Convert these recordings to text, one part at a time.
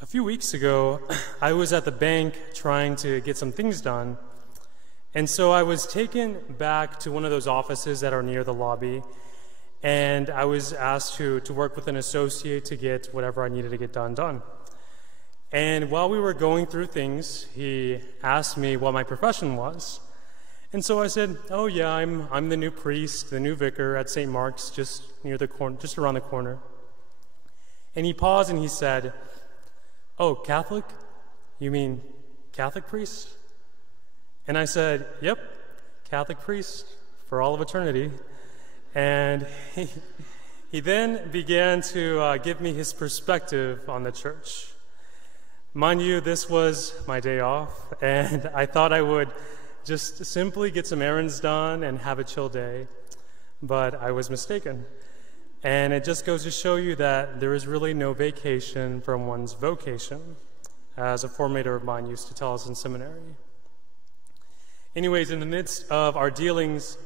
A few weeks ago, I was at the bank trying to get some things done, and so I was taken back to one of those offices that are near the lobby, and I was asked to work with an associate to get whatever I needed to get done. And while we were going through things, he asked me what my profession was. And so I said, "Oh yeah, I'm the new priest, the new vicar at St. Mark's, just around the corner." And he paused and he said, "Oh, Catholic? You mean Catholic priest?" And I said, "Yep, Catholic priest for all of eternity." And he then began to give me his perspective on the church. Mind you, this was my day off, and I thought I would just simply get some errands done and have a chill day, but I was mistaken. And it just goes to show you that there is really no vacation from one's vocation, as a formator of mine used to tell us in seminary. Anyways, in the midst of our dealings,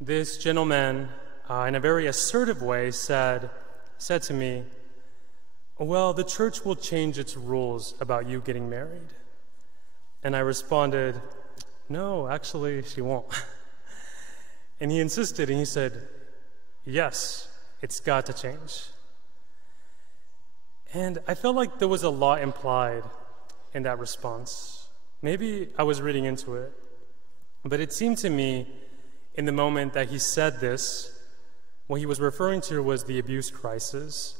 this gentleman, in a very assertive way, said to me, "Well, the church will change its rules about you getting married." And I responded, "No, actually, she won't." And he insisted, and he said, "Yes, it's got to change." And I felt like there was a lot implied in that response. Maybe I was reading into it, but it seemed to me in the moment that he said this, what he was referring to was the abuse crisis,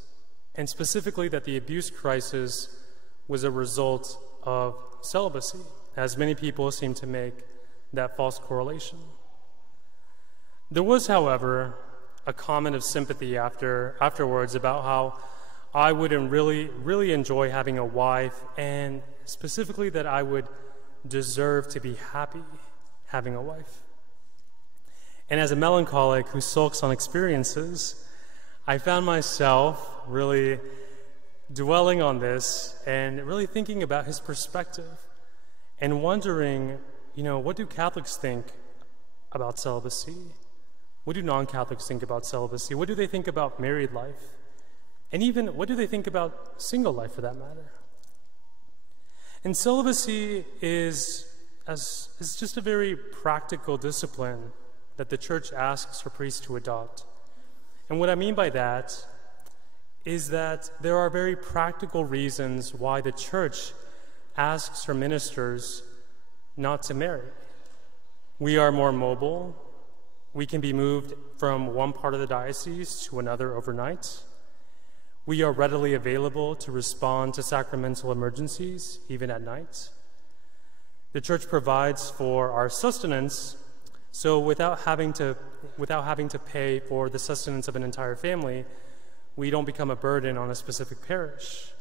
and specifically that the abuse crisis was a result of celibacy, as many people seem to make that false correlation. There was, however, a comment of sympathy afterwards about how I would really enjoy having a wife, and specifically that I would deserve to be happy having a wife. And as a melancholic who sulks on experiences, I found myself really dwelling on this and really thinking about his perspective and wondering, what do Catholics think about celibacy? What do non-Catholics think about celibacy? What do they think about married life? And even, what do they think about single life, for that matter? And celibacy is just a very practical discipline that the church asks her priests to adopt. And what I mean by that is that there are very practical reasons why the church asks her ministers not to marry. We are more mobile. We can be moved from one part of the diocese to another overnight. We are readily available to respond to sacramental emergencies, even at night. The church provides for our sustenance, so without having to pay for the sustenance of an entire family, we don't become a burden on a specific parish.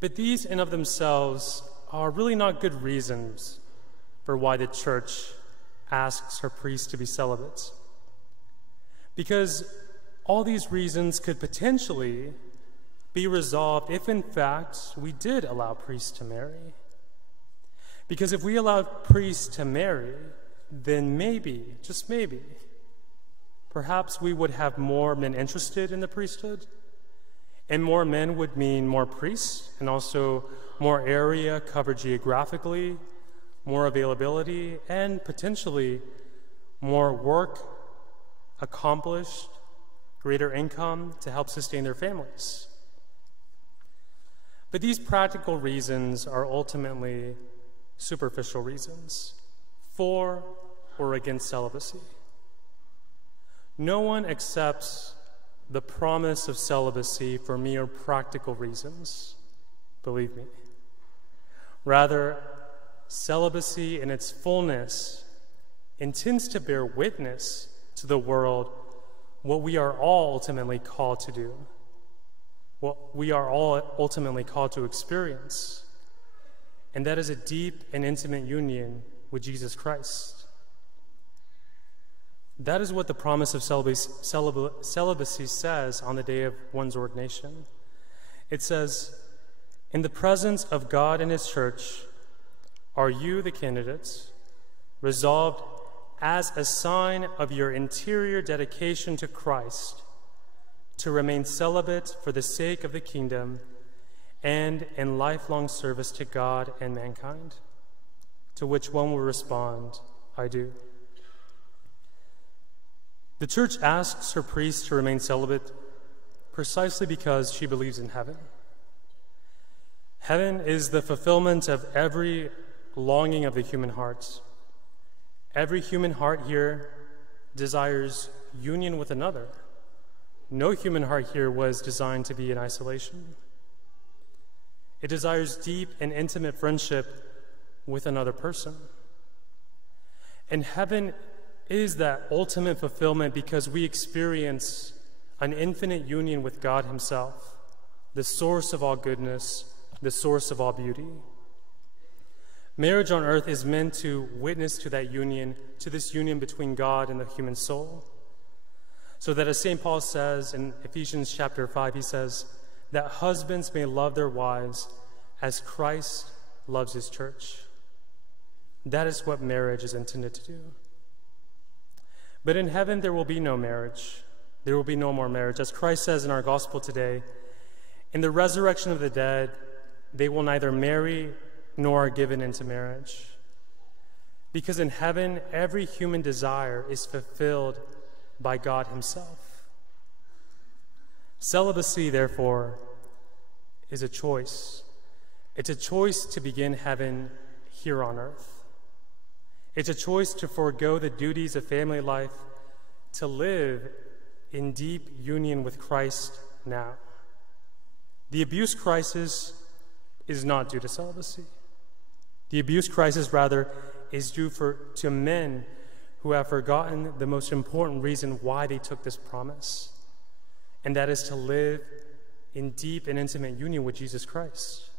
But these in of themselves are really not good reasons for why the church asks her priests to be celibate. Because all these reasons could potentially be resolved if, in fact, we did allow priests to marry. Because if we allowed priests to marry, then maybe, just maybe, perhaps we would have more men interested in the priesthood, and more men would mean more priests, and also more area covered geographically, more availability, and potentially more work accomplished, greater income to help sustain their families. But these practical reasons are ultimately superficial reasons for or against celibacy. No one accepts the promise of celibacy for mere practical reasons, believe me. Rather, celibacy in its fullness intends to bear witness to the world what we are all ultimately called to do, what we are all ultimately called to experience, and that is a deep and intimate union with Jesus Christ. That is what the promise of celibacy says on the day of one's ordination. It says, "In the presence of God and His church, are you, the candidates, resolved as a sign of your interior dedication to Christ to remain celibate for the sake of the kingdom and in lifelong service to God and mankind, to which one will respond, I do. The church asks her priests to remain celibate precisely because she believes in heaven. Heaven is the fulfillment of every longing of the human heart. Every human heart here desires union with another. No human heart here was designed to be in isolation. It desires deep and intimate friendship with another person. And heaven is that ultimate fulfillment because we experience an infinite union with God himself, the source of all goodness, the source of all beauty. Marriage on earth is meant to witness to that union, to this union between God and the human soul. So that as St. Paul says in Ephesians chapter 5, he says that husbands may love their wives as Christ loves his church. That is what marriage is intended to do. But in heaven, there will be no marriage. There will be no more marriage. As Christ says in our gospel today, in the resurrection of the dead, they will neither marry nor are given into marriage. Because in heaven, every human desire is fulfilled by God himself. Celibacy, therefore, is a choice. It's a choice to begin heaven here on earth. It's a choice to forego the duties of family life, to live in deep union with Christ now. The abuse crisis is not due to celibacy. The abuse crisis, rather, is due to men who have forgotten the most important reason why they took this promise, and that is to live in deep and intimate union with Jesus Christ.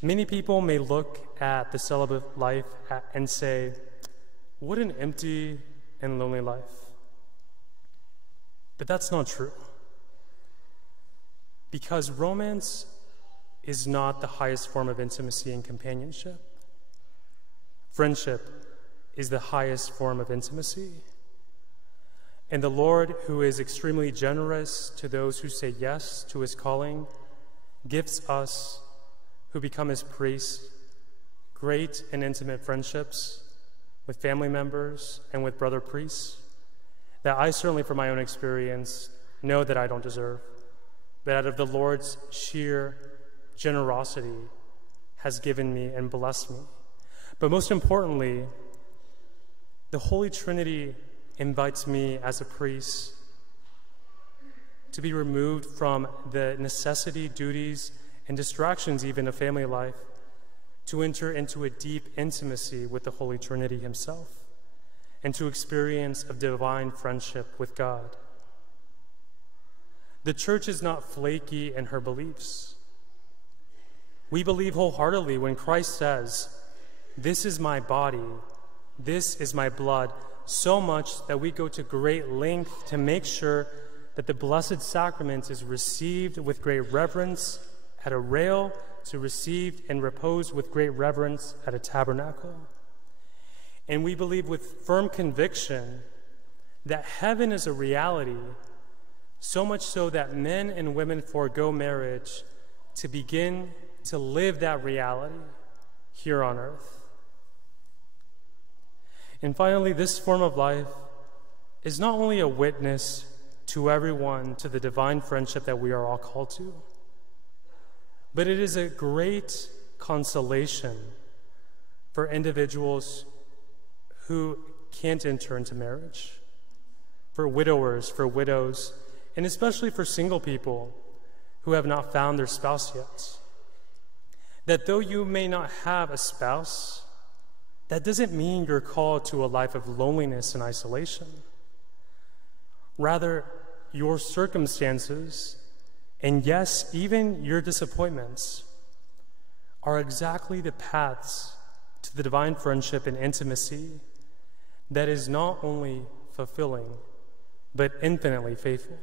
Many people may look at the celibate life and say, what an empty and lonely life. But that's not true. Because romance is not the highest form of intimacy and companionship. Friendship is the highest form of intimacy. And the Lord, who is extremely generous to those who say yes to his calling, gifts us, who become his priests, great and intimate friendships with family members and with brother priests that I certainly, from my own experience, know that I don't deserve, but out of the Lord's sheer generosity has given me and blessed me. But most importantly, the Holy Trinity invites me as a priest to be removed from the necessity, duties, and distractions even of family life, to enter into a deep intimacy with the Holy Trinity himself, and to experience a divine friendship with God. The church is not flaky in her beliefs. We believe wholeheartedly when Christ says, "This is my body, this is my blood," so much that we go to great length to make sure that the Blessed Sacrament is received with great reverence at a rail, to receive and repose with great reverence at a tabernacle. And we believe with firm conviction that heaven is a reality, so much so that men and women forego marriage to begin to live that reality here on earth. And finally, this form of life is not only a witness to everyone to the divine friendship that we are all called to, but it is a great consolation for individuals who can't enter into marriage, for widowers, for widows, and especially for single people who have not found their spouse yet. That though you may not have a spouse, that doesn't mean you're called to a life of loneliness and isolation. Rather, your circumstances, and yes, even your disappointments, are exactly the paths to the divine friendship and intimacy that is not only fulfilling, but infinitely faithful.